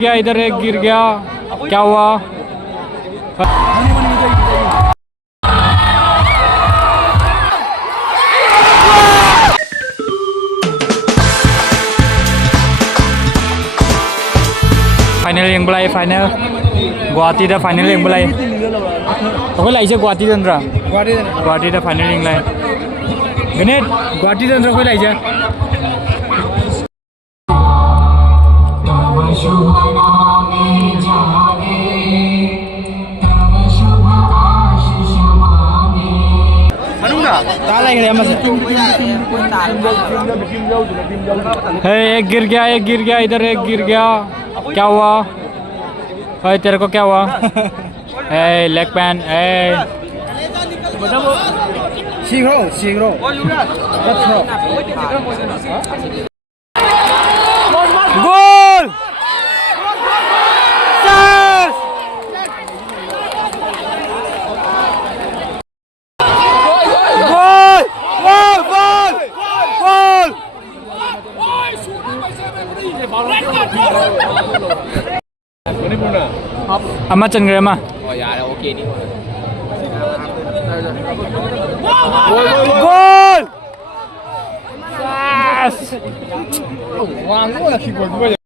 गया इधर एक गिर गया क्या हुआ फाइनल येंबलाय फाइनल गुवाहाटी दा फाइनल येंबलाय अखोय लाइसे गुवाहाटी दनरा गुवाहाटी दा फाइनल येंलाय गनेट गुवाहाटी दनरा अखोय लाइसे शुभ नामे जागे तब शुभ आशीष मांगे मनुंगा ताला गया मसे हे एक गिर गया इधर एक गिर गया क्या हुआ भाई तेरे को क्या हुआ हे लेग पैन हे शीघ्र गोल Ama chân người mà. Dạ là ok đi. Goal! Yes! Hoàng quá là khi còn bây giờ.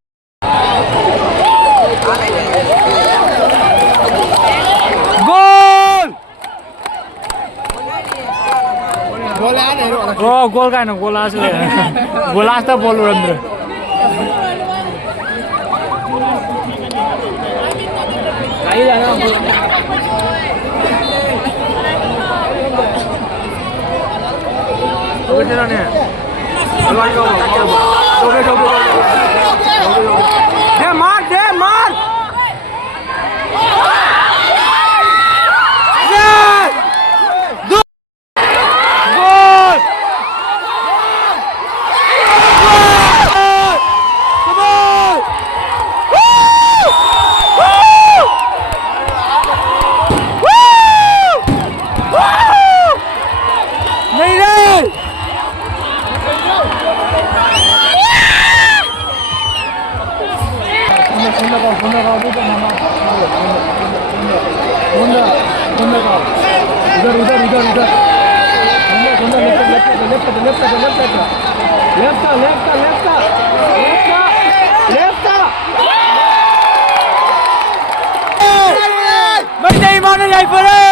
Goal! Goal á này rồi. Oh, goal cái nào goal á sih. Goal á ta ball run rồi. Đấy là nó cái thế nào nè để mát Mình đi mà nó dậy vừa đi